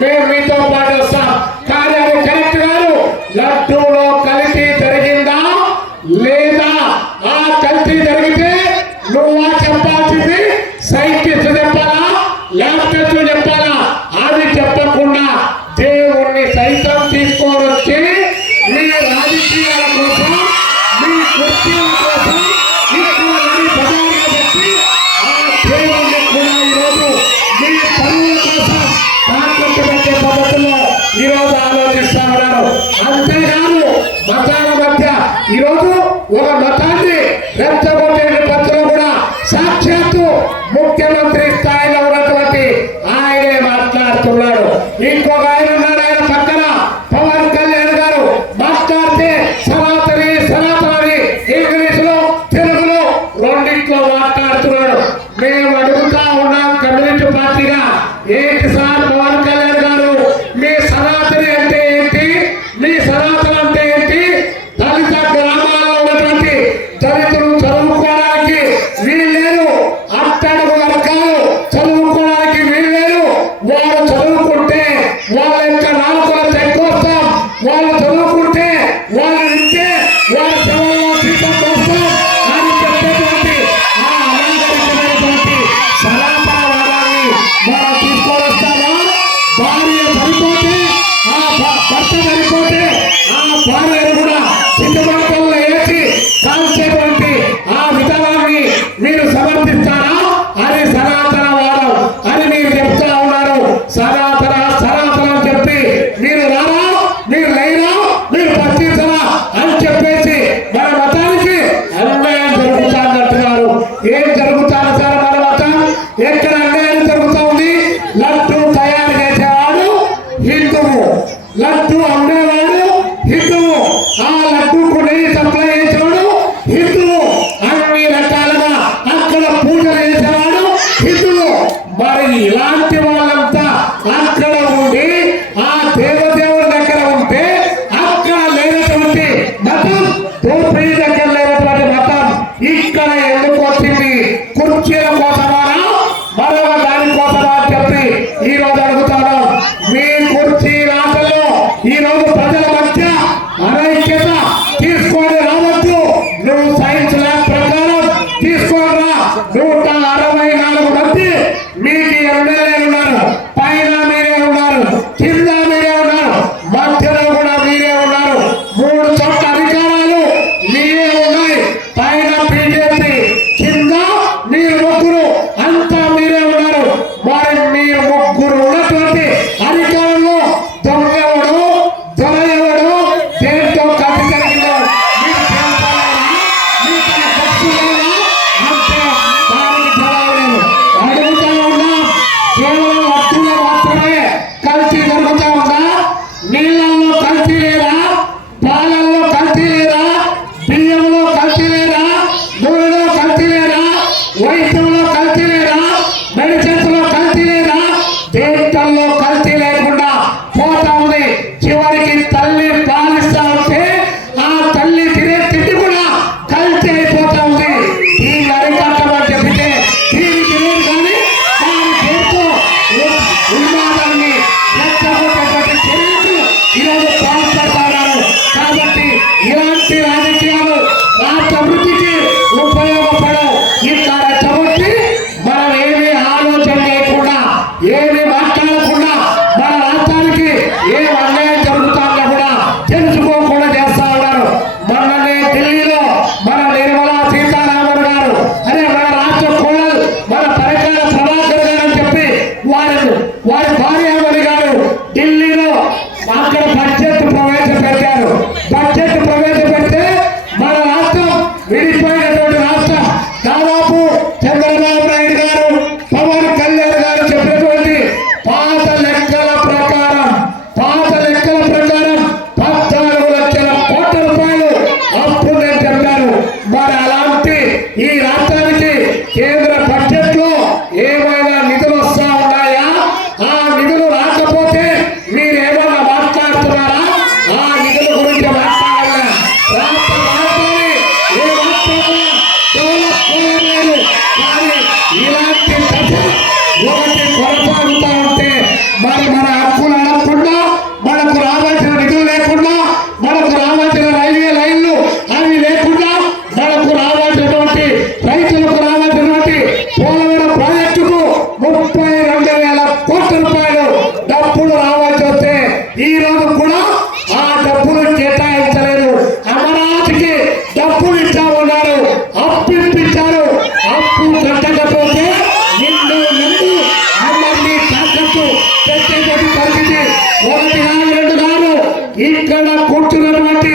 మేము మీతో పాటు వస్తాం. కానీ అది కరెక్ట్ లడ్డూలో కలిసి జరిగిందా లేదా? ఆ కలిసి జరిగితే నువ్వా చెప్పాల్సింది? సైంటిస్ట్ చెప్పాలా? ల్యాబ్ చెప్పాలా? అది చెప్పకుండా ఈరోజు ఆలోచిస్తా ఉన్నాను అంతేకాదు మతాల మధ్య ఈరోజు ఒక మతాన్ని రెచ్చగొట్టే పత్రం కూడా సాక్షాత్తు ముఖ్యమంత్రి స్థాయిలో ఉన్నటువంటి ఆయనే మాట్లాడుతున్నాడు. ఇంకొక ఆయన వాళ్ళు చదువుకుంటే వాళ్ళ యొక్క నాలుగు తెగ్గొస్తాం వాళ్ళు చదువుకుంటే వాళ్ళని ఇచ్చే వాళ్ళ సేవల్లో తీసుకొస్తాం అని చెప్పేటువంటి ఆ అలంకరించినటువంటి సనాతనవాదాన్ని మనం తీసుకొని వస్తామా భార్య చనిపోతే ఆ భర్త చనిపోతే ఆ భార్యను కూడా సిద్ధపడ একটা కోసమా చెప్పి ఈ రోజు అడుగుతాను. మీ కుర్చీలా వారు వారి భార్య ఈ కూడా ఆ డబ్బులు కేటాయించలేదు. అమరావతికి డబ్బులు ఇచ్చా ఉన్నారు అప్పు ఇప్పించారు అప్పు కట్టకపోతే నిన్ను నిన్ను అందరినీ తాకట్టు పెట్టేటువంటి పరిస్థితి. ఒకటి కాదు రెండు కాదు. ఇక్కడ కూర్చున్నటువంటి